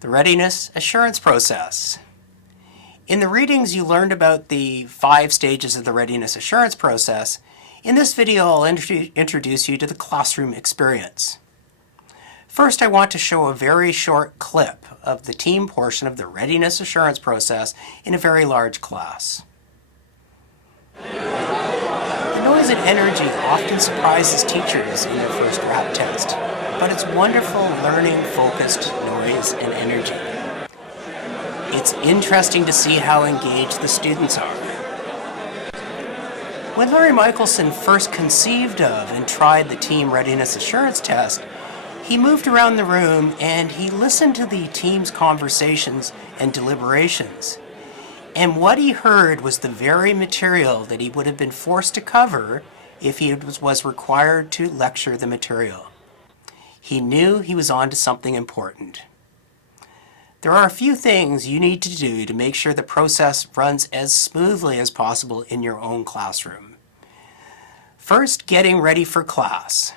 The Readiness Assurance Process. In the readings, you learned about the 5 stages of the Readiness Assurance Process. In this video, I'll introduce you to the classroom experience. First, I want to show a very short clip of the team portion of the Readiness Assurance Process in a very large class. The noise and energy often surprises teachers in their first RAP test, but it's wonderful learning-focused noise and energy. It's interesting to see how engaged the students are. When Larry Michelson first conceived of and tried the Team Readiness Assurance Test, he moved around the room and he listened to the team's conversations and deliberations. And what he heard was the very material that he would have been forced to cover if he was required to lecture the material. He knew he was on to something important. There are a few things you need to do to make sure the process runs as smoothly as possible in your own classroom. First, getting ready for class.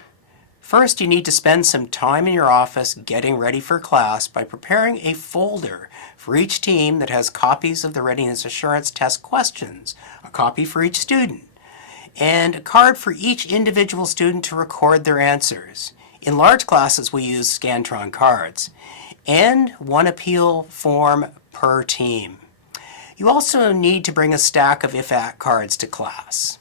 First, you need to spend some time in your office getting ready for class by preparing a folder for each team that has copies of the Readiness Assurance Test questions, a copy for each student, and a card for each individual student to record their answers. In large classes, we use Scantron cards, and one appeal form per team. You also need to bring a stack of if-at cards to class.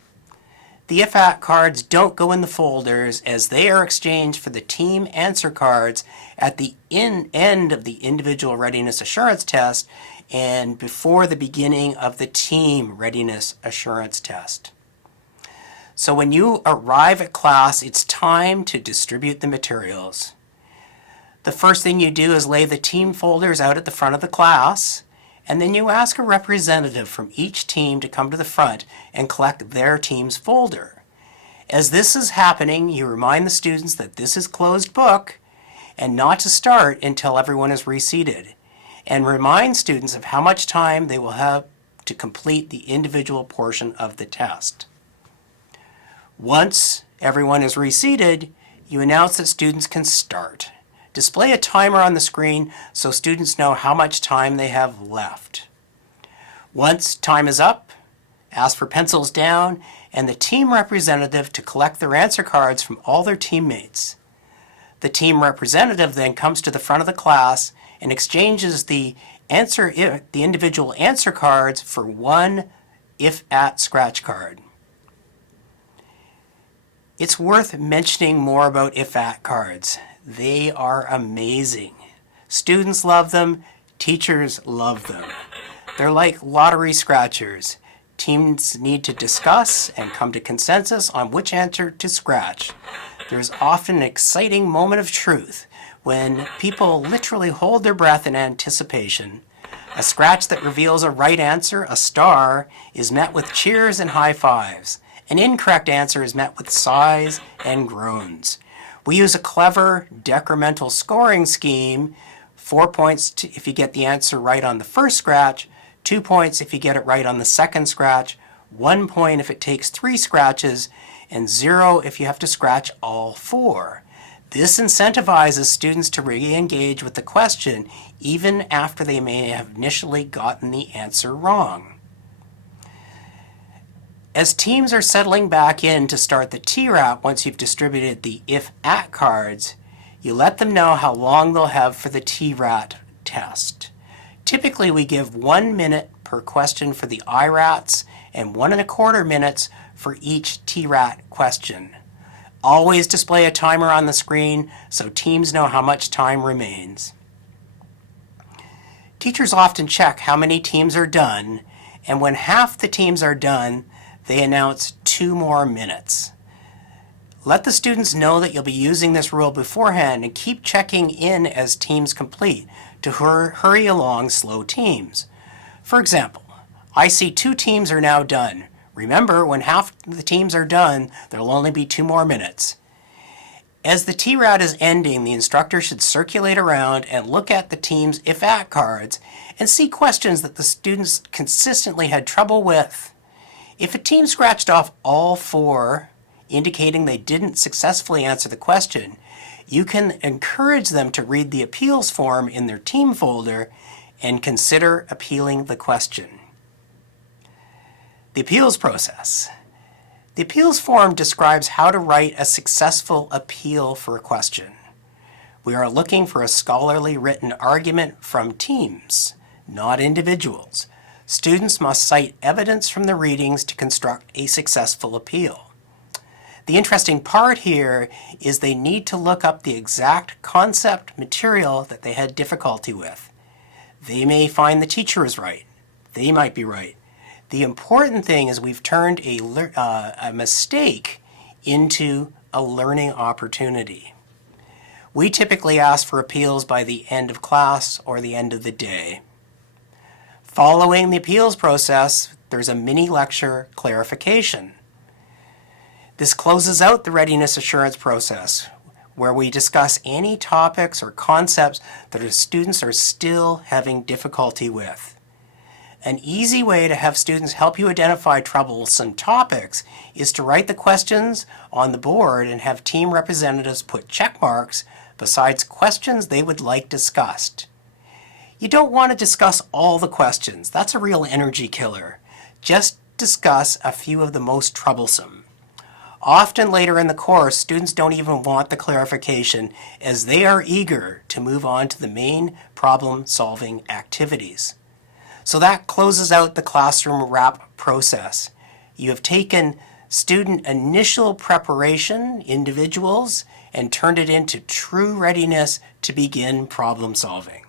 The if-at cards don't go in the folders as they are exchanged for the team answer cards at the end of the individual Readiness Assurance Test and before the beginning of the Team Readiness Assurance Test. So when you arrive at class, it's time to distribute the materials. The first thing you do is lay the team folders out at the front of the class, and then you ask a representative from each team to come to the front and collect their team's folder. As this is happening, you remind the students that this is closed book and not to start until everyone is reseated, and remind students of how much time they will have to complete the individual portion of the test. Once everyone is reseated, you announce that students can start. Display a timer on the screen so students know how much time they have left. Once time is up, ask for pencils down and the team representative to collect their answer cards from all their teammates. The team representative then comes to the front of the class and exchanges the individual answer cards for one if-at scratch card. It's worth mentioning more about if-at cards. They are amazing. Students love them, teachers love them. They're like lottery scratchers. Teams need to discuss and come to consensus on which answer to scratch. There's often an exciting moment of truth when people literally hold their breath in anticipation. A scratch that reveals a right answer, a star, is met with cheers and high fives. An incorrect answer is met with sighs and groans. We use a clever decremental scoring scheme, 4 points if you get the answer right on the first scratch, 2 points if you get it right on the second scratch, 1 point if it takes 3 scratches, and 0 if you have to scratch all 4. This incentivizes students to re-engage with the question even after they may have initially gotten the answer wrong. As teams are settling back in to start the TRAP once you've distributed the if-at cards, you let them know how long they'll have for the TRAT test. Typically, we give 1 minute per question for the IRATs and 1¼ minutes for each TRAT question. Always display a timer on the screen so teams know how much time remains. Teachers often check how many teams are done, and when half the teams are done, they announce 2 more minutes. Let the students know that you'll be using this rule beforehand and keep checking in as teams complete to hurry along slow teams. For example, I see 2 teams are now done. Remember, when half the teams are done, there'll only be 2 more minutes. As the TRAT is ending, the instructor should circulate around and look at the team's if-at cards and see questions that the students consistently had trouble with. If a team scratched off all 4, indicating they didn't successfully answer the question, you can encourage them to read the appeals form in their team folder and consider appealing the question. The appeals process. The appeals form describes how to write a successful appeal for a question. We are looking for a scholarly written argument from teams, not individuals. Students must cite evidence from the readings to construct a successful appeal. The interesting part here is they need to look up the exact concept material that they had difficulty with. They may find the teacher is right. They might be right. The important thing is we've turned a mistake into a learning opportunity. We typically ask for appeals by the end of class or the end of the day. Following the appeals process, there's a mini lecture clarification. This closes out the readiness assurance process, where we discuss any topics or concepts that our students are still having difficulty with. An easy way to have students help you identify troublesome topics is to write the questions on the board and have team representatives put check marks besides questions they would like discussed. You don't want to discuss all the questions. That's a real energy killer. Just discuss a few of the most troublesome. Often later in the course, students don't even want the clarification as they are eager to move on to the main problem-solving activities. So that closes out the classroom wrap process. You have taken student initial preparation, individuals, and turned it into true readiness to begin problem solving.